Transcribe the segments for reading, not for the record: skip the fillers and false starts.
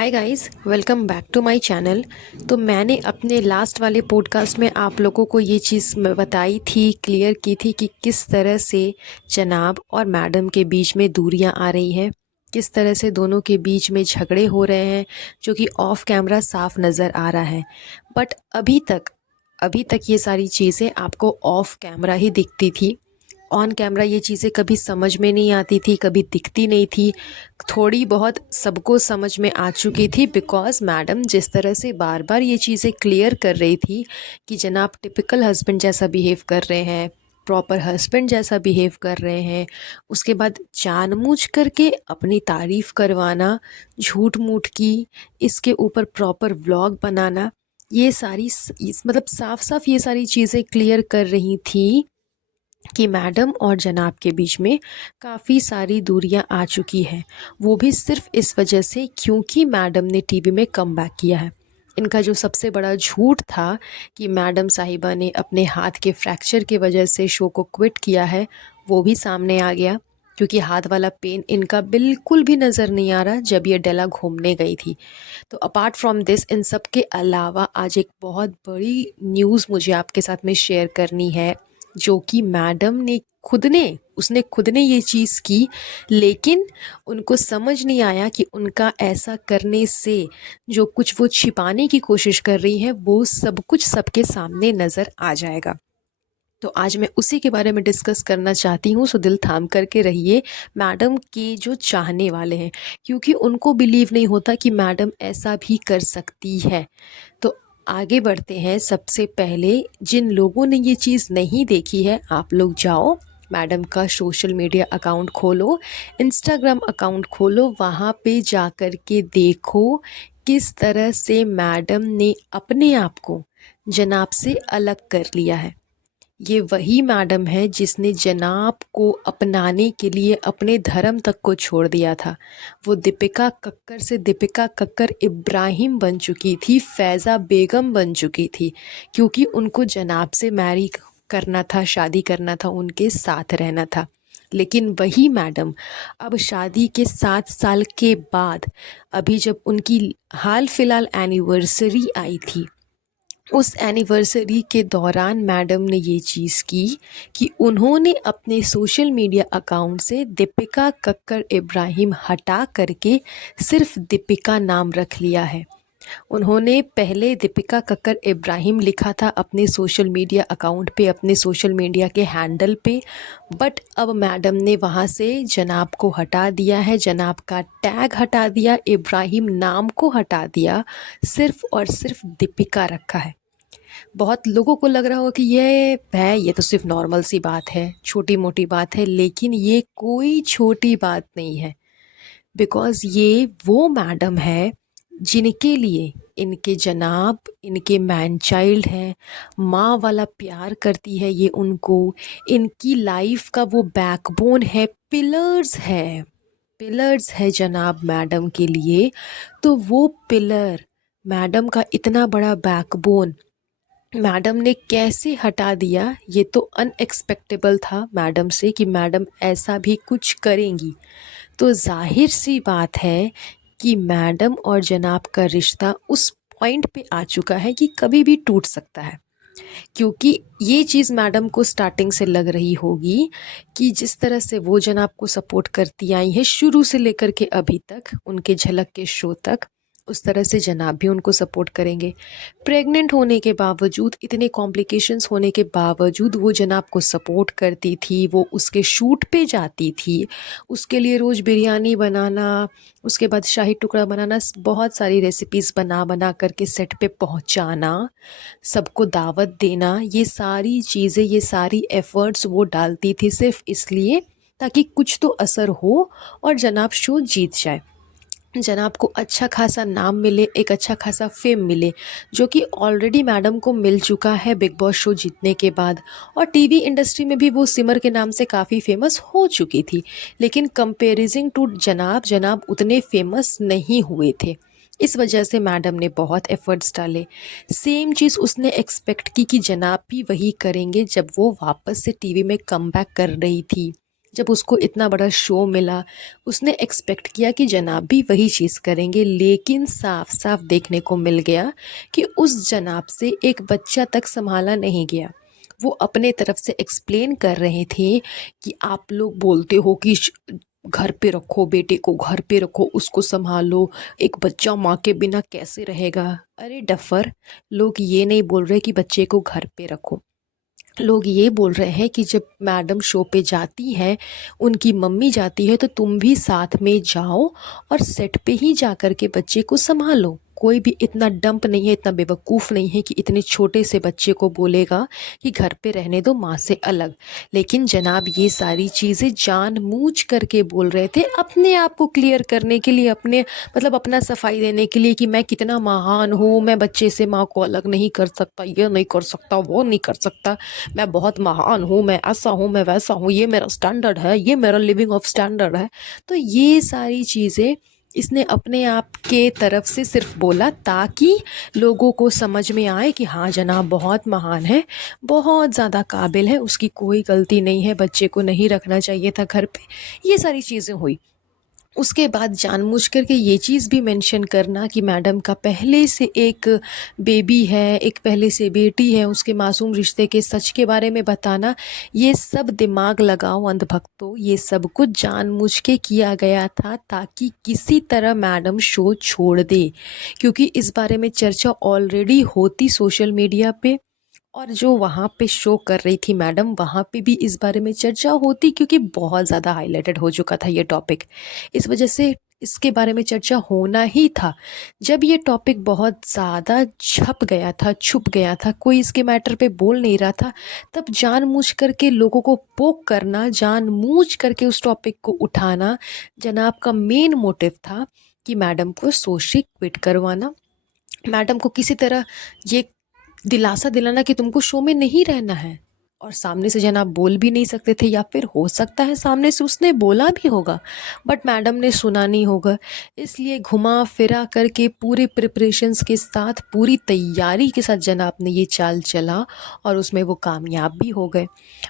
Hi guys, welcome back to my channel. तो मैंने अपने लास्ट वाले पॉडकास्ट में आप लोगों को ये चीज़ बताई थी, क्लियर की थी कि किस तरह से जनाब और मैडम के बीच में दूरियां आ रही हैं, किस तरह से दोनों के बीच में झगड़े हो रहे हैं, जो कि ऑफ कैमरा साफ नज़र आ रहा है। बट अभी तक ये सारी चीज़ें आपको ऑफ कैमरा ही दिखती थी। ऑन कैमरा ये चीज़ें कभी समझ में नहीं आती थी, कभी दिखती नहीं थी। थोड़ी बहुत सबको समझ में आ चुकी थी, बिकॉज़ मैडम जिस तरह से बार बार ये चीज़ें क्लियर कर रही थी कि जनाब टिपिकल हस्बैंड जैसा बिहेव कर रहे हैं, प्रॉपर हस्बैंड जैसा बिहेव कर रहे हैं। उसके बाद जानबूझ करके अपनी तारीफ़ करवाना, झूठ मूठ की, इसके ऊपर प्रॉपर व्लॉग बनाना, ये सारी मतलब साफ साफ ये सारी चीज़ें क्लियर कर रही थी कि मैडम और जनाब के बीच में काफ़ी सारी दूरियां आ चुकी हैं। वो भी सिर्फ इस वजह से क्योंकि मैडम ने टीवी में कमबैक किया है। इनका जो सबसे बड़ा झूठ था कि मैडम साहिबा ने अपने हाथ के फ्रैक्चर की वजह से शो को क्विट किया है, वो भी सामने आ गया। क्योंकि हाथ वाला पेन इनका बिल्कुल भी नज़र नहीं आ रहा जब ये डेला घूमने गई थी। तो अपार्ट फ्रॉम दिस, इन सब के अलावा आज एक बहुत बड़ी न्यूज़ मुझे आपके साथ में शेयर करनी है, जो कि मैडम ने खुद ने ये चीज़ की, लेकिन उनको समझ नहीं आया कि उनका ऐसा करने से जो कुछ वो छिपाने की कोशिश कर रही है वो सब कुछ सबके सामने नज़र आ जाएगा। तो आज मैं उसी के बारे में डिस्कस करना चाहती हूँ, सो दिल थाम करके रहिए। मैडम के जो चाहने वाले हैं, क्योंकि उनको बिलीव नहीं होता कि मैडम ऐसा भी कर सकती है। तो आगे बढ़ते हैं। सबसे पहले जिन लोगों ने ये चीज़ नहीं देखी है, आप लोग जाओ मैडम का सोशल मीडिया अकाउंट खोलो, इंस्टाग्राम अकाउंट खोलो, वहाँ पे जा कर के देखो किस तरह से मैडम ने अपने आप को जनाब से अलग कर लिया है। ये वही मैडम है जिसने जनाब को अपनाने के लिए अपने धर्म तक को छोड़ दिया था। वो दीपिका कक्कर से दीपिका कक्कर इब्राहिम बन चुकी थी, फैज़ा बेगम बन चुकी थी, क्योंकि उनको जनाब से मैरी करना था, शादी करना था, उनके साथ रहना था। लेकिन वही मैडम अब शादी के 7 साल के बाद, अभी जब उनकी हाल फिलहाल एनिवर्सरी आई थी, उस एनिवर्सरी के दौरान मैडम ने ये चीज़ की कि उन्होंने अपने सोशल मीडिया अकाउंट से दीपिका कक्कर इब्राहिम हटा करके सिर्फ दीपिका नाम रख लिया है। उन्होंने पहले दीपिका कक्कर इब्राहिम लिखा था अपने सोशल मीडिया अकाउंट पे, अपने सोशल मीडिया के हैंडल पे, बट अब मैडम ने वहाँ से जनाब को हटा दिया है, जनाब का टैग हटा दिया, इब्राहिम नाम को हटा दिया, सिर्फ और सिर्फ दीपिका रखा है। बहुत लोगों को लग रहा होगा कि ये तो सिर्फ नॉर्मल सी बात है, छोटी मोटी बात है, लेकिन ये कोई छोटी बात नहीं है। बिकॉज़ ये वो मैडम है जिनके लिए इनके जनाब, इनके मैन चाइल्ड हैं, माँ वाला प्यार करती है ये उनको, इनकी लाइफ का वो बैकबोन है, पिलर्स है जनाब मैडम के लिए। तो वो पिलर, मैडम का इतना बड़ा बैकबोन मैडम ने कैसे हटा दिया, ये तो अनएक्सपेक्टेबल था मैडम से कि मैडम ऐसा भी कुछ करेंगी। तो जाहिर सी बात है कि मैडम और जनाब का रिश्ता उस पॉइंट पे आ चुका है कि कभी भी टूट सकता है। क्योंकि ये चीज़ मैडम को स्टार्टिंग से लग रही होगी कि जिस तरह से वो जनाब को सपोर्ट करती आई है शुरू से लेकर के अभी तक, उनके झलक के शो तक, उस तरह से जनाब भी उनको सपोर्ट करेंगे। प्रेग्नेंट होने के बावजूद, इतने कॉम्प्लिकेशंस होने के बावजूद वो जनाब को सपोर्ट करती थी, वो उसके शूट पे जाती थी, उसके लिए रोज़ बिरयानी बनाना, उसके बाद शाही टुकड़ा बनाना, बहुत सारी रेसिपीज़ बना बना करके सेट पे पहुंचाना, सबको दावत देना, ये सारी चीज़ें, ये सारी एफ़र्ट्स वो डालती थी सिर्फ इसलिए ताकि कुछ तो असर हो और जनाब शो जीत जाए, जनाब को अच्छा खासा नाम मिले, एक अच्छा खासा फेम मिले, जो कि ऑलरेडी मैडम को मिल चुका है बिग बॉस शो जीतने के बाद। और टीवी इंडस्ट्री में भी वो सिमर के नाम से काफ़ी फेमस हो चुकी थी, लेकिन कंपेरिजिंग टू जनाब, जनाब उतने फेमस नहीं हुए थे। इस वजह से मैडम ने बहुत एफर्ट्स डाले। सेम चीज़ उसने एक्सपेक्ट की कि जनाब भी वही करेंगे जब वो वापस से टीवी में कमबैक कर रही थी। जब उसको इतना बड़ा शो मिला, उसने एक्सपेक्ट किया कि जनाब भी वही चीज़ करेंगे, लेकिन साफ साफ देखने को मिल गया कि उस जनाब से एक बच्चा तक संभाला नहीं गया। वो अपने तरफ से एक्सप्लेन कर रहे थे कि आप लोग बोलते हो कि घर पे रखो बेटे को, घर पे रखो, उसको संभालो, एक बच्चा माँ के बिना कैसे रहेगा। अरे डफर, लोग ये नहीं बोल रहे कि बच्चे को घर पे रखो, लोग ये बोल रहे हैं कि जब मैडम शो पे जाती हैं, उनकी मम्मी जाती है, तो तुम भी साथ में जाओ और सेट पे ही जा कर के बच्चे को संभालो। कोई भी इतना डंप नहीं है, इतना बेवकूफ़ नहीं है कि इतने छोटे से बच्चे को बोलेगा कि घर पे रहने दो माँ से अलग। लेकिन जनाब ये सारी चीज़ें जानबूझ करके बोल रहे थे, अपने आप को क्लियर करने के लिए, अपने मतलब अपना सफाई देने के लिए कि मैं कितना महान हूँ, मैं बच्चे से माँ को अलग नहीं कर सकता, ये नहीं कर सकता, वो नहीं कर सकता, मैं बहुत महान हूँ, मैं ऐसा हूँ, मैं वैसा हूँ, ये मेरा स्टैंडर्ड है, ये मेरा लिविंग ऑफ स्टैंडर्ड है। तो ये सारी चीज़ें इसने अपने आप के तरफ से सिर्फ बोला ताकि लोगों को समझ में आए कि हाँ जनाब बहुत महान है, बहुत ज़्यादा काबिल है, उसकी कोई गलती नहीं है, बच्चे को नहीं रखना चाहिए था घर पे। ये सारी चीज़ें हुई। उसके बाद जानबूझ कर के ये चीज़ भी मेंशन करना कि मैडम का पहले से एक बेबी है, एक पहले से बेटी है, उसके मासूम रिश्ते के सच के बारे में बताना, ये सब दिमाग लगाओ अंधभक्तों, ये सब कुछ जानबूझ के किया गया था ताकि किसी तरह मैडम शो छोड़ दे। क्योंकि इस बारे में चर्चा ऑलरेडी होती सोशल मीडिया पे, और जो वहाँ पे शो कर रही थी मैडम, वहाँ पे भी इस बारे में चर्चा होती, क्योंकि बहुत ज़्यादा हाईलाइटेड हो चुका था ये टॉपिक। इस वजह से इसके बारे में चर्चा होना ही था। जब ये टॉपिक बहुत ज़्यादा छप गया था, छुप गया था, कोई इसके मैटर पे बोल नहीं रहा था, तब जानबूझ करके लोगों को पोक करना, जानबूझ करके उस टॉपिक को उठाना, जनाब का मेन मोटिव था कि मैडम को शो से क्विट करवाना, मैडम को किसी तरह ये दिलासा दिलाना कि तुमको शो में नहीं रहना है। और सामने से जनाब बोल भी नहीं सकते थे, या फिर हो सकता है सामने से उसने बोला भी होगा बट मैडम ने सुना नहीं होगा, इसलिए घुमा फिरा करके पूरे प्रिपरेशंस के साथ, पूरी तैयारी के साथ जनाब ने ये चाल चला और उसमें वो कामयाब भी हो गए।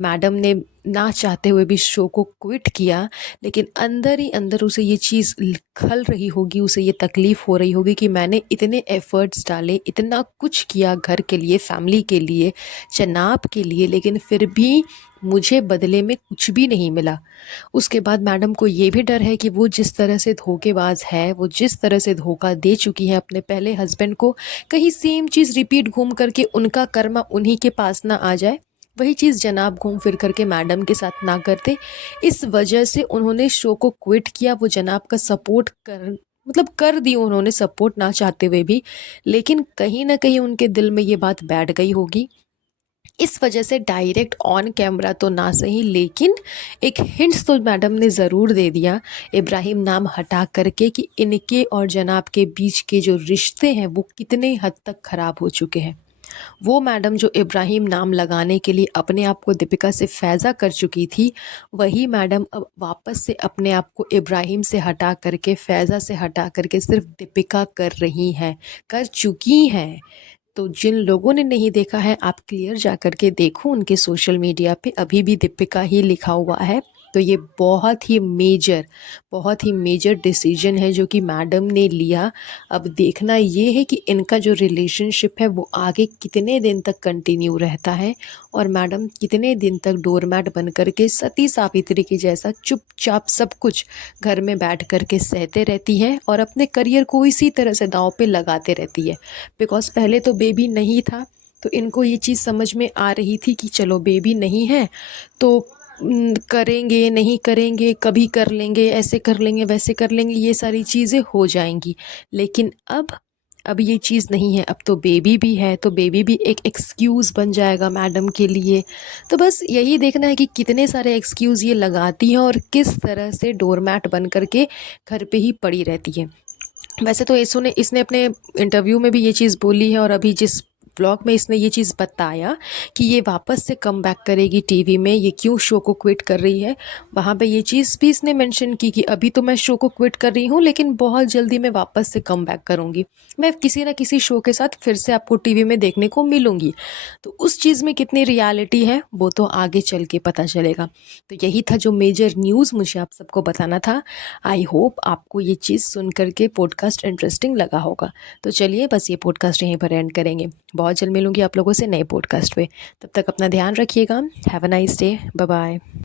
मैडम ने ना चाहते हुए भी शो को क्विट किया, लेकिन अंदर ही अंदर उसे ये चीज़ खल रही होगी, उसे ये तकलीफ़ हो रही होगी कि मैंने इतने एफ़र्ट्स डाले, इतना कुछ किया घर के लिए, फैमिली के लिए, जनाब के लिए, लेकिन फिर भी मुझे बदले में कुछ भी नहीं मिला। उसके बाद मैडम को ये भी डर है कि वो जिस तरह से धोखेबाज है, वो जिस तरह से धोखा दे चुकी है अपने पहले हस्बैंड को, कहीं सेम चीज़ रिपीट घूम करके उनका कर्मा उन्हीं के पास ना आ जाए, वही चीज़ जनाब घूम फिर करके मैडम के साथ ना करते। इस वजह से उन्होंने शो को क्विट किया। वो जनाब का सपोर्ट कर दी उन्होंने, सपोर्ट ना चाहते हुए भी, लेकिन कहीं ना कहीं उनके दिल में ये बात बैठ गई होगी। इस वजह से डायरेक्ट ऑन कैमरा तो ना सही, लेकिन एक हिंट्स तो मैडम ने ज़रूर दे दिया इब्राहिम नाम हटा करके कि इनके और जनाब के बीच के जो रिश्ते हैं वो कितने हद तक ख़राब हो चुके हैं। वो मैडम जो इब्राहिम नाम लगाने के लिए अपने आप को दीपिका से फ़ैज़ा कर चुकी थी, वही मैडम अब वापस से अपने आप को इब्राहिम से हटा करके, फ़ैज़ा से हटा करके सिर्फ दीपिका कर रही हैं, कर चुकी हैं। तो जिन लोगों ने नहीं देखा है, आप क्लियर जा कर के देखो, उनके सोशल मीडिया पे अभी भी दीपिका ही लिखा हुआ है। तो ये बहुत ही मेजर डिसीजन है जो कि मैडम ने लिया। अब देखना ये है कि इनका जो रिलेशनशिप है वो आगे कितने दिन तक कंटिन्यू रहता है, और मैडम कितने दिन तक डोरमैट बन कर के सती सावित्री की जैसा चुपचाप सब कुछ घर में बैठ कर के सहते रहती है और अपने करियर को इसी तरह से दांव पे लगाते रहती है। बिकॉज़ पहले तो बेबी नहीं था, तो इनको ये चीज़ समझ में आ रही थी कि चलो बेबी नहीं है तो करेंगे, नहीं करेंगे, कभी कर लेंगे, ऐसे कर लेंगे, वैसे कर लेंगे, ये सारी चीज़ें हो जाएंगी। लेकिन अब ये चीज़ नहीं है, अब तो बेबी भी है, तो बेबी भी एक एक्सक्यूज़ बन जाएगा मैडम के लिए। तो बस यही देखना है कि कितने सारे एक्सक्यूज़ ये लगाती हैं और किस तरह से डोरमैट बन कर के घर पे ही पड़ी रहती है। वैसे तो इसने अपने इंटरव्यू में भी ये चीज़ बोली है, और अभी जिस व्लॉग में इसने ये चीज़ बताया कि ये वापस से कम बैक करेगी टीवी में, ये क्यों शो को क्विट कर रही है। वहाँ पे ये चीज़ भी इसने मेंशन की कि अभी तो मैं शो को क्विट कर रही हूँ, लेकिन बहुत जल्दी मैं वापस से कम बैक करूँगी। मैं किसी ना किसी शो के साथ फिर से आपको टीवी में देखने को मिलूँगी। तो उस चीज़ में कितनी रियलिटी है वो तो आगे चल के पता चलेगा। तो यही था जो मेजर न्यूज़ मुझे आप सबको बताना था। आई होप आपको ये चीज़ सुन कर के पॉडकास्ट इंटरेस्टिंग लगा होगा। तो चलिए बस ये पॉडकास्ट यहीं पर एंड करेंगे। बहुत जल्द मिलूँगी आप लोगों से नए पॉडकास्ट पे। तब तक अपना ध्यान रखिएगा। Have a nice day. Bye bye.